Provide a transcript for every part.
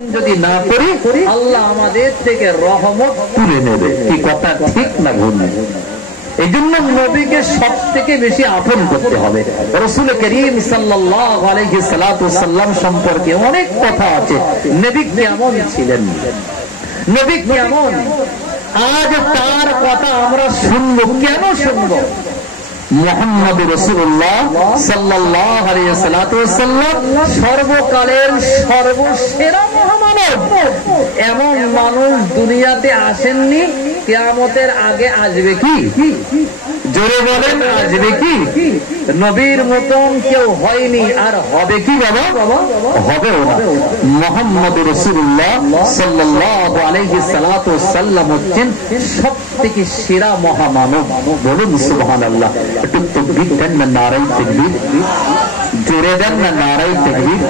যদি না করি আল্লাহ আমাদের থেকে রহমত তুলে নেবে। কি কথা ঠিক না ভুল? এই জন্য নবীকে সব থেকে বেশি আপন করতে হবে। রাসূল করিম সাল্লাল্লাহু আলাইহি সাল্লাম সম্পর্কে অনেক কথা আছে। নবী কেমন ছিলেন, নবী কেমন, আজ তার কথা আমরা শুনবো। কেন শুনবো? মুহাম্মদুর রাসূলুল্লাহ সাল্লাল্লাহু আলাইহি ওয়াসাল্লাম সর্বকালের সর্বসেরা মহামানব। এমন মানুষ দুনিয়াতে আসেননি, কিয়ামতের আগে আসবে কি? জোরে বলেন, আসবে কি? নবীর মতন কেউ হয়নি, আর হবে কি বাবা? হবেও না। মুহাম্মদুর রাসূলুল্লাহ সাল্লাল্লাহু আলাইহি ওয়াসাল্লাম হচ্ছেন সবথেকে সেরা মহামানব। বলুন সুবহানাল্লাহ। একটু তাকবীর দেন না, নারায়ে তাকবীর জোরে দেন না, নারায়ে তাকবীর।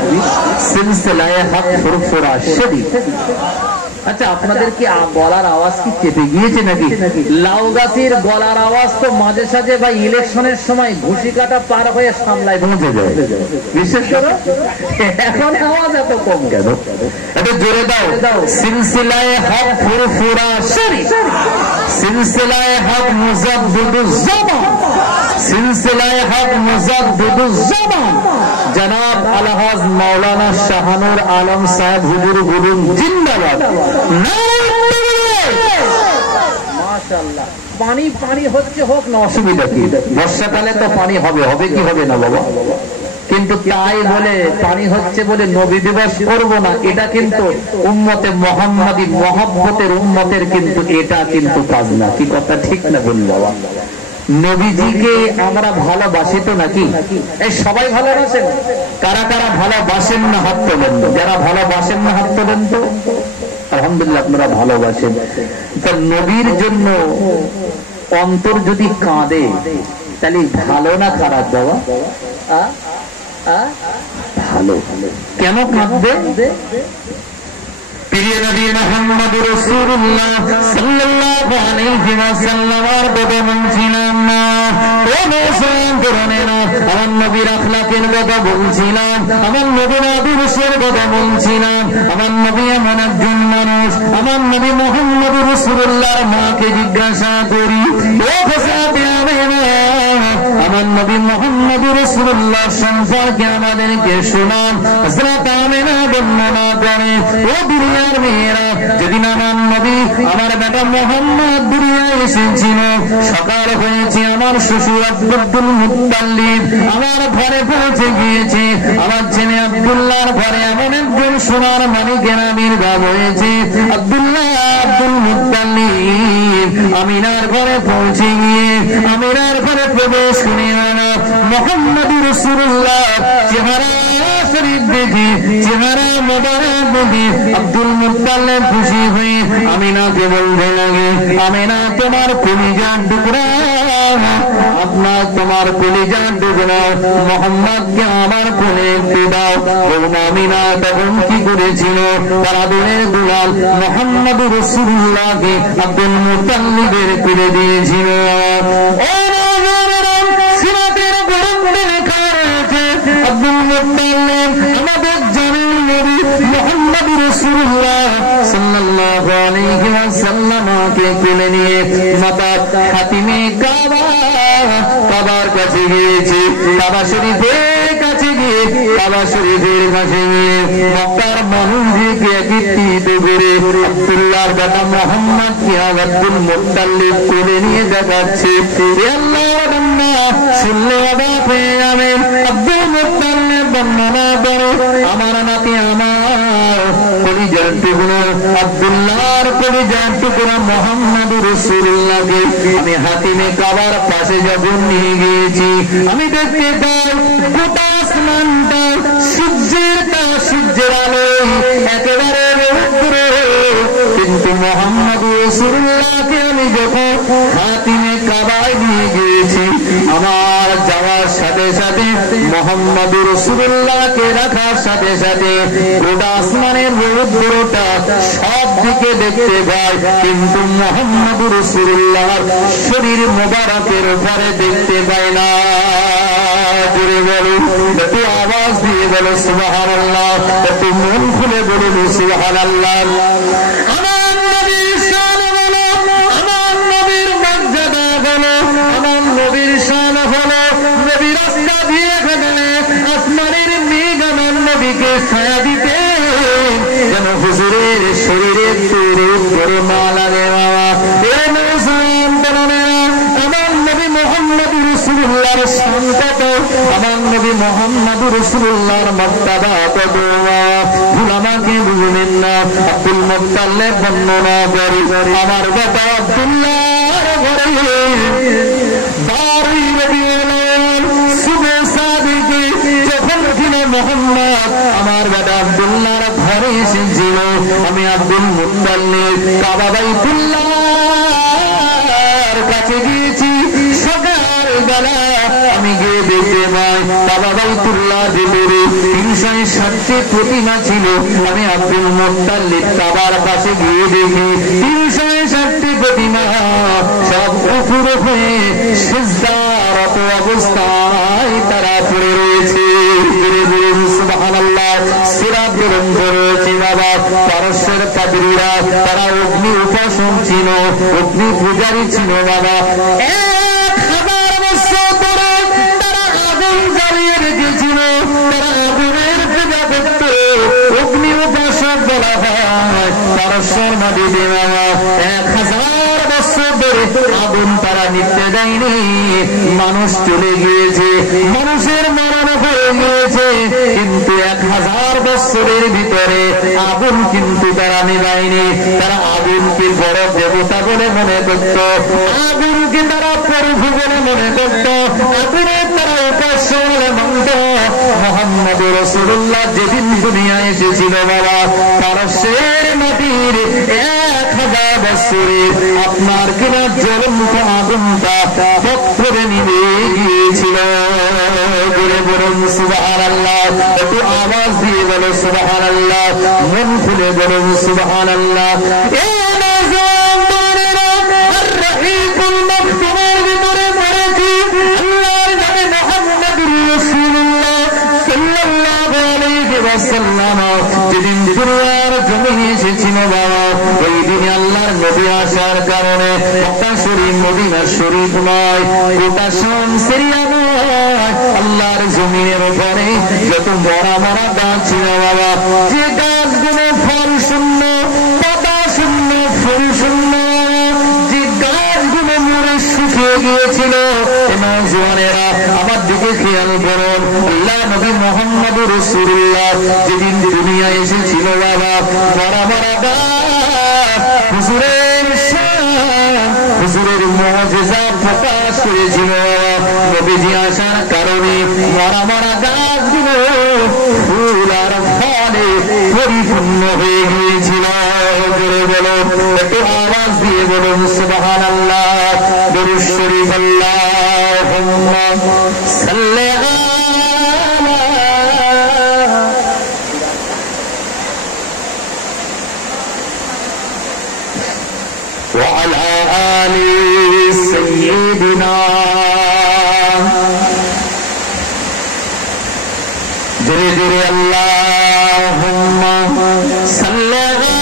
সিলসিলায়ে হক ফুরফুরা শরীফ। আচ্ছা, আপনাদের কি গলার আওয়াজ কি চেপে গিয়েছে নাকি? লাউ গাছের গলার আওয়াজ তো মাঝে সাঝে বা ইলেকশনের সময় ঘুষি কাটা পার হয়ে সামলায় পৌঁছে যায়, বিশেষ করে এখন আওয়াজ এত কম কেন? এটা জোরে দাও। সিলসিলায়ে হক ফুরফুরা শরীফ, সিলসিলায়ে হক মুজাদ্দিদুজ জামান, সিলসিলায়ে হক মুজাদ্দিদুজ জামান জনাব আলহাজ মাওলানা শাহানুর আলম সাহেব হুজুর বলুন জিন্দাবাদ। মাশাআল্লাহ। পানি পানি হচ্ছে, হোক না, অসুবিধা কি? বর্ষাকালে তো পানি হবে, হবে কি হবে না বাবা? কিন্তু তাই বলে পানি হচ্ছে বলে নবী দিবস করব না, এটা কিন্তু উম্মতে মুহাম্মাদী মহব্বতের উম্মতের কিন্তু এটা কিন্তু কাজ না। কি কথা ঠিক না বল বাবা? নবীজিকে আমরা ভালোবাসি তো নাকি? এই সবাই ভালোবাসেন? কারা কারা ভালোবাসেন না হাত তোলেন। যারা ভালোবাসেন না হাত তোলেন তো। আলহামদুলিল্লাহ, আপনারা ভালোবাসেন। তা নবীর জন্য অন্তর যদি কাঁদে তাহলে ভালো না খারাপ বাবা? ভালো। কেন কাঁদবে? প্রিয় নবী মুহাম্মদুর রাসূলুল্লাহ সাল্লাল্লাহু আলাইহি ওয়াসাল্লামের বদন ছিলাম না, আমার নবীর আখলাকের কথা বলছিলাম, আমার নবীর আদর্শের কথা বলছিলাম। আমার নবী এমন একজন মানুষ। আমার নবী মুহাম্মদুর রাসূলুল্লাহর মাকে জিজ্ঞাসা করি, ও ফাতিমা আমিনা, আমার নবী মুহাম্মদুর রাসূলুল্লাহ সম্পর্কে আমাদেরকে শোনান। হযরত আমিনা বর্ণনা করে, ও দুনিয়ার মেয়েরা, যেদিন আমার নবী আমার বেটা মুহাম্মদ দুনিয়ায় এসেছিল, সকাল হয়েছে, আমার শ্বশুর আব্দুল মুত্তালিব আমার ঘরে পৌঁছে গিয়েছে। আমার ছেলে আব্দুল্লাহর ঘরে এমন একজন সোনার মানিকের আবির্ভাব হয়েছে। আব্দুল মুত্তালিব আমিনার ঘরে পৌঁছে গিয়ে আমিনার ঘরে প্রবেশ করে মুহাম্মদুর রাসূলুল্লাহ চেহারা শরীফ দেখে, চেহারা মোবারক দেখে আব্দুল মুত্তালিব খুশি হয়ে আমিনাকে বলতে লাগে, আমিনা তোমার কলিজার টুকরা, তোমার কলিজার টুকরা মুহাম্মদকে আমার কোলে একটু দাও। আমিনা তখন কি করেছিল? তার আদরের দুলাল মুহাম্মদুর রাসূলুল্লাহকে আব্দুল মুত্তালিবের কোলে দিয়েছিল। আব্দুল মুত্তালিব আমাদের জানেন নবী মুহাম্মদুর রাসূলুল্লাহ সাল্লাল্লাহু আলাইহি ওয়াসাল্লামকে কোলে নিয়ে মাতা হাতিমে কাবার কাছে গিয়েছে। কাবা শরীফের কাছে গিয়ে, কাবা শরীফের কাছে গিয়ে মক্কার মানুষকে একত্রিত করে আব্দুল্লাহর বেটা মুহাম্মদকে আব্দুল মুত্তালিব কোলে নিয়ে দেখাচ্ছে। আল্লাহর বান্দা শুনলে অবাক হয়ে যাবেন। আব্দুল মুত্তালিব বর্ণনা করে, আমার নাতি, আমার কলিজার টুকরা আব্দুল্লাহর কলিজার টুকরা মুহাম্মদুর রাসূলুল্লাহকে আমি হাতিমে কাবার পাশে যখন নিয়ে গিয়েছি, আমি দেখতে পাই গোটা আসমানটা সূর্যের আলো একেবারে রৌদ্র। কিন্তু মুহাম্মদুর রাসূলুল্লাহকে আমি যখন হাতিমে কাবায় নিয়ে গিয়েছি, আমার যাওয়ার সাথে সাথে মুহাম্মদুর রাসূলুল্লাহকে রাখার সাথে সাথে গোটা আসমানের রৌদ্রটা সব দিকে দেখতে পাই, কিন্তু মুহাম্মদুর রাসূলুল্লাহর শরীর মোবারকের উপরে দেখতে পাই না। জোরে বলো, একটু আওয়াজ দিয়ে বলো সুবহানাল্লাহ, একটু মন খুলে বলুন সুবহানাল্লাহ। আমার নবীর শান বলো, আমার নবীর মর্যাদা বলো, আমার নবীর শান হলো নবী রাস্তা দিয়ে গেলে আসমানের মেঘ আমার নবীকে ছায়া দিতে যেন হুজুরের শরীরে তৈরি করে না লাগে। বাবা এই মুসলিম তরুণেরা, আমার নবী মুহাম্মদুর রাসূলুল্লাহর শান কত, আমার নবী মুহাম্মদুর রাসূলুল্লাহর মর্যাদা কত। ভুল আমাকে বুঝবেন না, আব্দুল মুত্তালিব বর্ণনা করে আমার বেটা আব্দুল্লাহর ঘরে বারোই রবিউল আউয়াল সুবে সাদিকে যখন কিনা মুহাম্মদ আমার বেটা আব্দুল্লাহর ঘরে এসেছিল, আমি আব্দুল মুত্তালিব কাবা বাইতুল্লাহর কাছে গিয়েছি। সকালবেলা আমি গিয়ে দেখতে পাই কাবা বাইতুল্লাহর ভিতরে 360টি প্রতিমা ছিল। আমি আব্দুল মুত্তালিব কাবার কাছে গিয়ে দেখি 360টি প্রতিমা সব উপরে হয়ে সিজদারত অবস্থায় তারা পড়ে রয়েছে। সুবহানাল্লাহ। সিরাত গ্রন্থ রয়েছে বাবা, পারস্যের পাদ্রীরা তারা অগ্নি উপাসক ছিল, অগ্নি পূজারী ছিল বাবা। 1000 বছর ধরে তারা আগুন জ্বালিয়ে রেখেছিল, তারা আগুনের পূজা করত, অগ্নি উপাসক বলা হয় পারস্যের মাটিতে বাবা। 1000 বছর ধরে আগুন তারা নিতে দেয়নি। মানুষ চলে গিয়েছে, মানুষের মরণ হয়ে গিয়েছে, কিন্তু 1000 বছরের ভিতরে আগুন কিন্তু তারা নিবায়নি। তারা আগুনকে বড় দেবতা বলে মনে করত, আগুনকে তারা প্রভু বলে মনে করত, আগুনের তারা উপাস্য বলে মানত। মুহাম্মদুর রাসূলুল্লাহ যেদিন দুনিয়ায় এসেছিল বাবা, পারস্যের মাটির 1000 বছরে আপনার কিনা জ্বলন্ত আগুনটা পথ করে নিয়ে গিয়েছিল। বলে বলুন সুবহানাল্লাহ, একটু আওয়াজ দিয়ে বলো সুবহানাল্লাহ, মন খুলে বলুন সুবহানাল্লাহ। এই নওজোয়ান তরুণেরা আর রহিকুল মাকতুমের ভিতরে পড়েছি আল্লাহর নবী মুহাম্মদুর রাসূলুল্লাহ সাল্লাল্লাহু আলাইহি ওয়াসাল্লাম যেদিন দুনিয়ার জমিনে এসেছিল বাবা, ওই দিনে আল্লাহর নবী আসার কারণে মক্কা শরীফ মদিনা শরীফ নয়, গোটা শাম সিরিয়া নয়, আল্লাহর জমিনের উপরে যত মরা মরা গাছ ছিল বাবা, যে গাছগুলো ফল শূন্য, পাতা শূন্য, ফুল শূন্য, যে গাছগুলো মরে শুকিয়ে গিয়েছিল, নওজোয়ানেরা আমার দিকে খেয়াল করুন। আল্লাহ নবী মুহাম্মদুর রাসূলুল্লাহ যেদিন দুনিয়ায় এসেছিল বাবা, মরা মরা গাছ হুজুরের শান, হুজুরের মুজিজা প্রকাশ করেছিল। নবীজি আসার কারণে মরা মরা গাছগুলো ফুল আর ফলে পরিপূর্ণ হয়ে গিয়েছিল। জোরে বলুন, একটু আওয়াজ দিয়ে বলুন সুবহানাল্লাহ। দরুদ শরীফ আল্লাহুম্মা সাল্লি আলা ওয়া আলা আলি সাইয়্যিদিনা। জোরে জোরে আল্লাহুম্মা সাল্লি আলা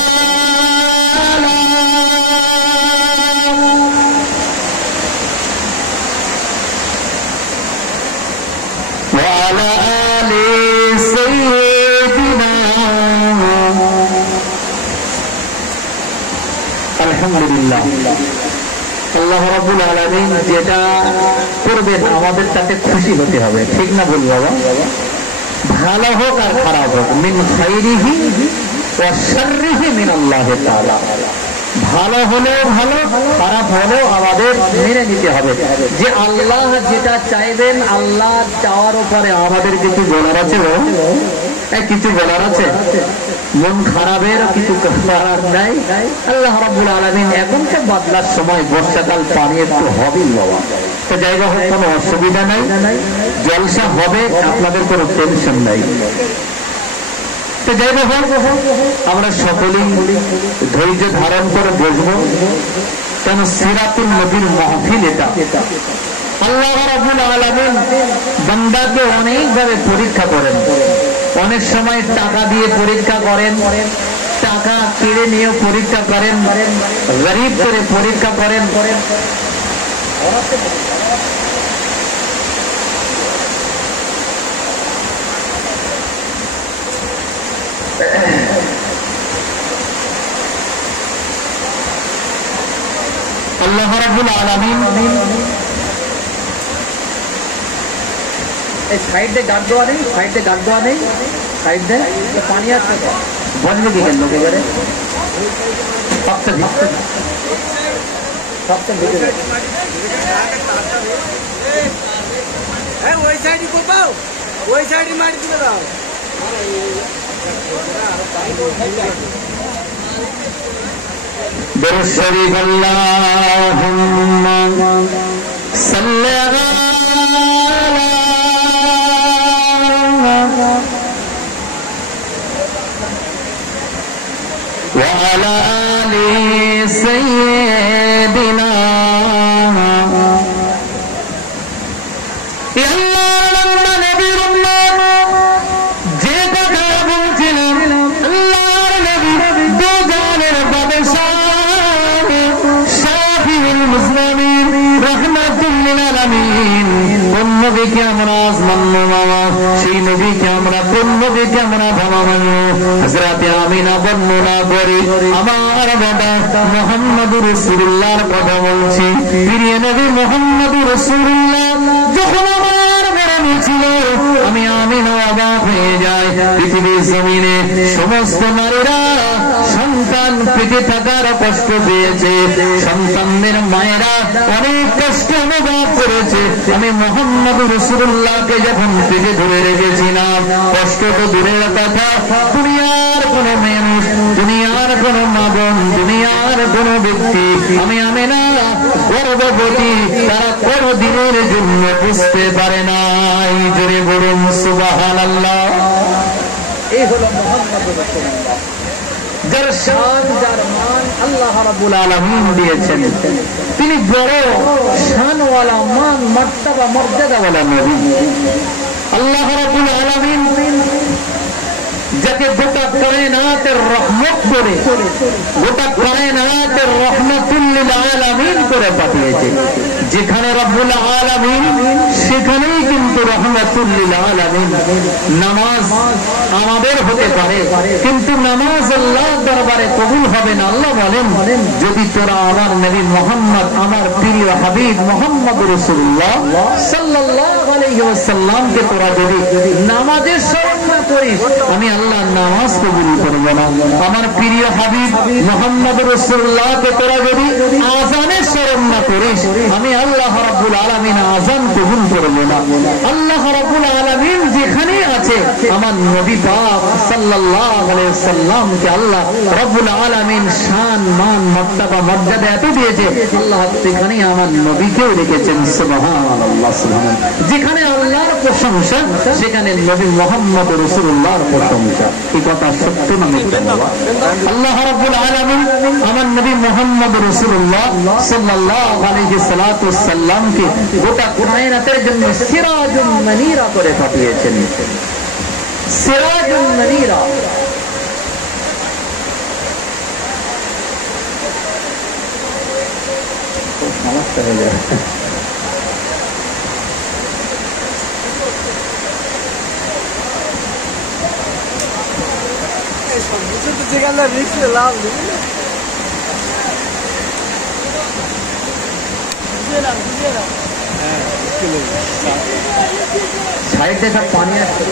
ওয়া আলা আলি সাইয়্যিদিনা। আলহামদুলিল্লাহ। আল্লাহ রাব্বুল আলামিন যেটা করবেন আমাদের তাতে খুশি হতে হবে, ঠিক না বল বাবা? ভালো হোক আর খারাপ হোক, মিন খাইরিহি ওয়া শাররিহি মিনাল্লাহি তাআলা। ভালো হলেও ভালো, খারাপ হলেও আমাদের মেনে নিতে হবে যে আল্লাহ যেটা চাইবেন, আল্লাহ চাওয়ার উপরে আমাদের কিছু বলার আছে, কিছু বলার আছে। মন খারাপের কিছু করার নাই। আল্লাহ রাব্বুল আলামিন এখনকার বাদলার সময় বর্ষাকাল পানি একটু হবেই বাবা, তো জায়গা হোক, কোনো অসুবিধা নাই, জলসা হবে, আপনাদের কোনো টেনশন নাই। তো যাই হোক, আমরা সকলেই ধৈর্য ধারণ করে বসবো, কেন সিরাতুল নবীর মাহফিল এটা। আল্লাহ রাব্বুল আলামিন বান্দাকে অনেকভাবে পরীক্ষা করেন। অনেক সময় টাকা দিয়ে পরীক্ষা করেন, টাকা কেড়ে নিয়ে পরীক্ষা করেন, গরিব করে পরীক্ষা করেন। আল্লাহ রাব্বুল আলামিন এই সাইডে গার্ড দেওয়া নেই, সাইডে গার্ড দেওয়া নেই, সাইডে পানি আছে বলবে কি কেন লোকে করে ওই সাইডে কোথাও ওই সাইডে মাটি তুলে দাও। درود شریف اللهم صل على وعلى آل سيدنا নবীকে আমরা মান্য বাবা, সেই নবীকে আমরা কোন নবীকে আমরা ভাবা মানো? হযরত আমিনা বর্ণনা করে আমার বাবা মুহাম্মদুর রাসূলুল্লাহর কথা বলছি। প্রিয় নবী মুহাম্মদুর রাসূলুল্লাহ যখন আমার মেরানি ছিল, আমি আমিনা অবাক হয়ে যাই। পৃথিবীর জমিনে সমস্ত নারীরা সন্তান পেটে থাকার কষ্ট পেয়েছে, সন্তানদের মায়েরা অনেক কষ্ট অনুভব করেছে। আমি মুহাম্মদুর রাসূলুল্লাহকে যখন পেটে ধরে রেখেছিলাম, কষ্ট তো দূরের কথা, দুনিয়ার কোন মানুষ, দুনিয়ার কোন মা বোন, দুনিয়ার কোন ব্যক্তি আমি আমিনা গর্ভবতী তারা কোনদিনের জন্য বুঝতে পারে নাই। জোরে বলুন সুবহানাল্লাহ। এই হলো মুহাম্মদুর রাসূলুল্লাহ, যার শান যার মান আল্লাহ রাব্বুল আলামিন দিয়েছেন। তিনি বড় শানওয়ালা, মান মর্তবা মর্যাদাওয়ালা নবী। আল্লাহ রাব্বুল আলামিন যাকে গোটা কায়নাতের রহমত করে, গোটা কায়নাতের রহমাতুল লিল আলামিন করে পাঠিয়েছে। যেখানে রব্বুল আলামিন সেখানেই কিন্তু রহমাতুল লিল আলামিন। নামাজ আমাদের হতে পারে, কিন্তু নামাজ আল্লাহর দরবারে কবুল হবে না। আল্লাহ বলেন, যদি তোরা আমার নবী মুহাম্মদ, আমার প্রিয় হাবিব মুহাম্মদুর রাসূলুল্লাহ সাল্লাল্লাহু আলাইহি ওয়াসাল্লামকে তোরা যদি নামাজের স্মরণ না করিস, আমি আল্লাহ নামাজ কবুল করব না। আমার প্রিয় হাবিব মুহাম্মদুর রাসূলুল্লাহকে তোরা যদি আযানের স্মরণ না করিস, আমি আল্লাহ রাব্বুল আলামিন আযান কবুল করব না। আল্লাহ রাব্বুল আলামিন যেখানে আছে আমার নবী পাক সাল্লাল্লাহু আলাইহি ওয়াসাল্লামকে আল্লাহ রাব্বুল আলামিন শান মান মর্তবা মর্যাদা এত দিয়েছে, আল্লাহ সেখানে আমার নবীকেও রেখেছেন। সুবহানাল্লাহ সুবহানাল্লাহ। যেখানে আল্লাহর প্রশংসা, সেখানে নবী মুহাম্মদ রাসূলুল্লাহর প্রশংসা। এই কথা সত্য না মিথ্যা? আল্লাহ রাব্বুল আলামিন আমার নবী মুহাম্মদ রাসূলুল্লাহ সাল্লাল্লাহু আলাইহি ওয়াসাল্লামকে গোটা কায়নাতের জন্য সিরাজুন মুনীরা করে পাঠিয়েছেন। সিরাজুন মুনীরা। সমস্যা হয়ে যায়। যেখানে রিক্স লাভ সাইডে সব পানি আসছে।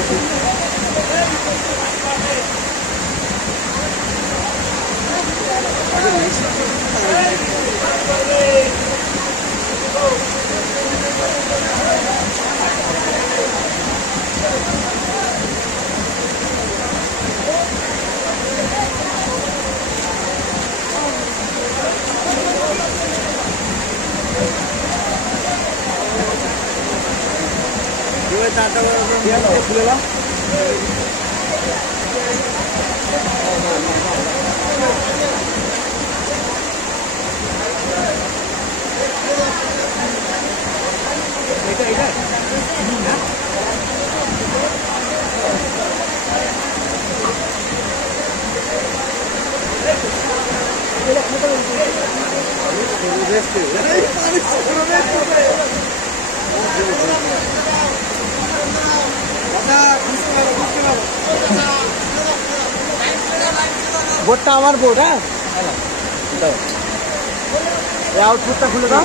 বোর্ডটা আমার বোর্ড, হ্যাঁ আউটপুটটা খুলে দাও।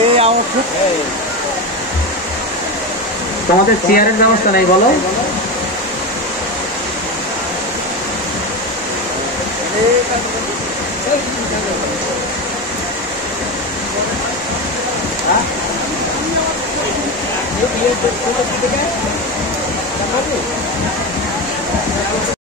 এই আউটপুট তোমাদের চেয়ারের ব্যবস্থা নেই বলো?